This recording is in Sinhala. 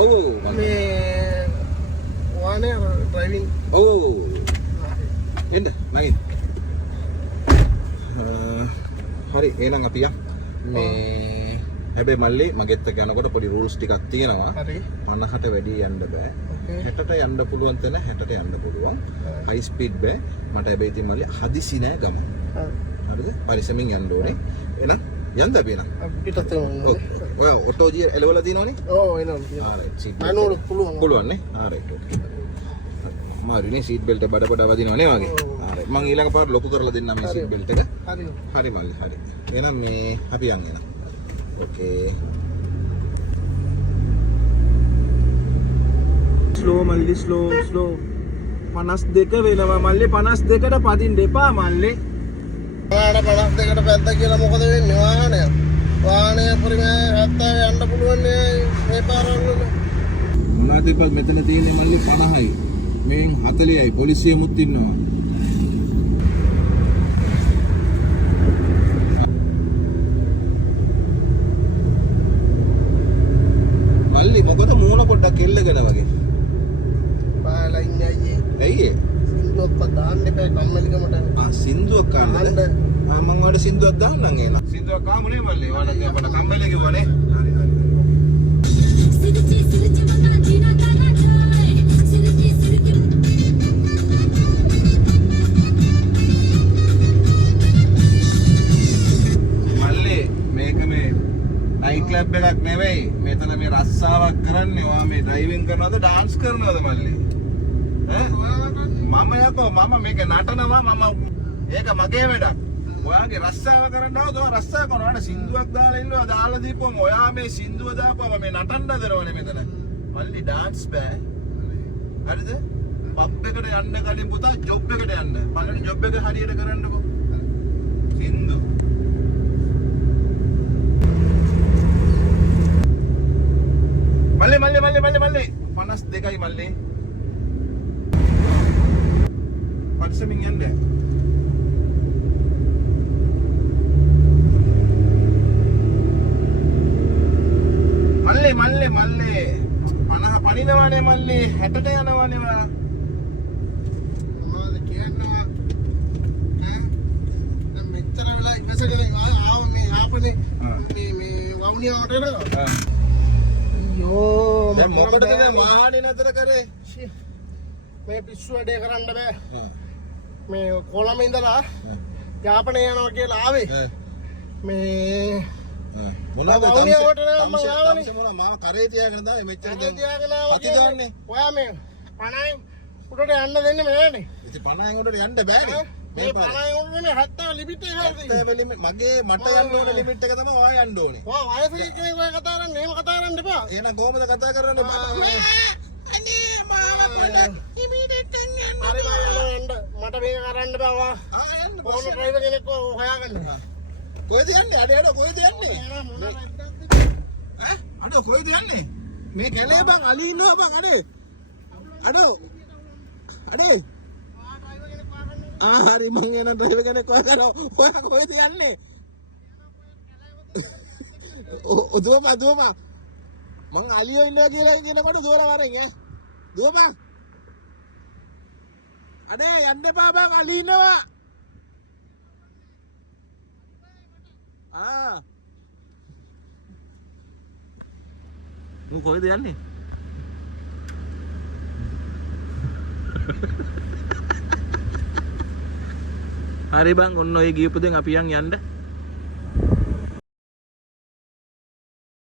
ඔව් මේ වාහනේ ඩ්‍රයිවිං. ඔව් එන්න මයි හරි එහෙනම් අපි මේ හැබැයි මල්ලි මගෙත් එක්ක යනකොට පොඩි රූල්ස් ටිකක් තියෙනවා. හරි. 50ට වැඩි යන්න බෑ. 60ට යන්න පුළුවන් තැන 60ට යන්න පුළුවන්. හයි ස්පීඩ් බෑ. මට හැබැයි ඉතින් මල්ලි හදිසි නෑ ගම. හරිද? පරිස්සමින් යන්න ඕනේ. එහෙනම් යන්න අපි එහෙනම්. පිටත් ඔව්. ඔය ඔටෝ ජී එලවලා තියෙනවනේ? ඔව් එනවා. මනුවල පුළුවන් නේ? ආරයිට් ඕකේ. මාරිනේ සීට් බෙල්ට් බඩ බඩ වදිනව නේ වගේ. ආරයිට්. මම ඊළඟ පාර ලොකු කරලා දෙන්නම් මේ සීට් බෙල්ට් එක. හරි. හරි මල්ලි හරි. එහෙනම් මේ අපි යන් එහෙනම්. Okay. ස්ලෝ මල්ලි ස්ලෝ 52 වෙනවා මල්ලි 52ට පදින්න එපා මල්ලි. ඔයාලට 52ට පැද්ද කියලා මොකද වෙන්නේ වාහනය? වාහනය පරිමාණය 70 යන්න පුළුවන් මේ පාරවල. මොනවද ඉතින් මෙතන තියෙන්නේ මල්ලි 50යි. මෙන් 40යි පොලිසියමුත් ඉන්නවා. මල්ලි මොකද මූණ පොඩ්ඩක් කෙල්ලගෙන වගේ. බාලා ඉන්නේ අයියේ. ඇයි ඒ? සින්දුවක් දාන්න එපා කම්මැලිකමට. සින්දුවක් කාන්නද? මම වල සින්දුවක් දාන්නම් එහෙනම්. සින්දුවක් කාමු නේ මල්ලි. ඔයාලට අපට කම්මැලි කිව්වනේ. හරි හරි. මල්ලි මේක මේ නයිට් ක්ලබ් එකක් නෙවෙයි. මෙතන මේ රස්සාවක් කරන්නේ. ඔයා මේ ඩ්‍රයිවිං කරනවද ඩාන්ස් කරනවද මල්ලි? ඈ? මම යකෝ මම මේක නටනවා මම ඒක මගේ වැඩක්. ඔයාගේ රස්සාව කරන්න આવද? ඔයා රස්සාව කරනවා. ඔයාලා සින්දුවක් දාලා ඉන්නවා. දාලා දීපුවම ඔයා මේ සින්දුව දාපුවම මේ නටන්න හදනවනේ මෙතන. මල්ලි ඩාන්ස් බෑ. හරිද? පබ් එකට යන්න කලින් පුතා ජොබ් එකට යන්න. පළවෙනි ජොබ් එක හරියට කරන්නකෝ. සින්දු මල්ලි 52යි මල්ලි. පරිස්සමින් යන්න. මල්ලි 50 පණිනවනේ මල්ලි 60ට යනවනේ ඔයා. මොනවද කියන්නේ? ඈ දැන් මෙච්චර වෙලා ඉවසගෙන ආව මේ ආපනේ මේ වවුනියාවට එනවා. යෝ දැන් මොකටද දැන් වාහනේ නතර කරේ? මේ පිස්සු වැඩේ කරන්න බෑ. මේ කොළඹ ඉඳලා යාපනය යනවා කියලා ආවේ. මේ මොනවද වවුනියාවට මම ආවනේ. මාව කරේ තියාගෙන තමයි මෙච්චර දැන් අති දාන්නේ. ඔයා මේ 50න් උඩට යන්න දෙන්නේ මේනේ. ඉතින් 50න් උඩට යන්න බෑනේ. මේ 50න් උඩට මේ 70 ලිමිට් එක හරිද? 70 ලිමිට් මගේ මට යන්න ඕන ලිමිට් එක තමයි ඔයා යන්න ඕනේ. ඔයා වයස කෙනෙක් ඔය කතා කරන්නේ එහෙම කතා කරන්න එපා. එහෙනම් කොහොමද කතා කරන්නේ? අනේ මාව පොඩක් ඉමීඩියට් යන්න. හරි මම යන්න. මට මේක කරන්න බෑ ඔයා. යන්න. කොහොම ඩ්‍රයිවර් කෙනෙක් හොයාගන්න. කොහෙද යන්නේ? අඩ කොහෙද යන්නේ? ඈ අඩ කොහෙද යන්නේ? මේ කැලේ බං අලි ඉන්නවා බං අඩේ. අඩේ හරි මං එන ඩ්‍රයිවර් කෙනෙක් හොයාගන්නවා. ඔයා කොහෙද යන්නේ? දුවපන් මං අලියෝ ඉන්නවා කියලා කියනකොට දුවලා වරෙන් ඈ. දුවපන්. අඩේ යන්න එපා බං අලි ඉන්නවා. මු කොහෙද යන්නේ? හරි බං ඔන්න ඔය ගියපු දෙන් අපි යන්න.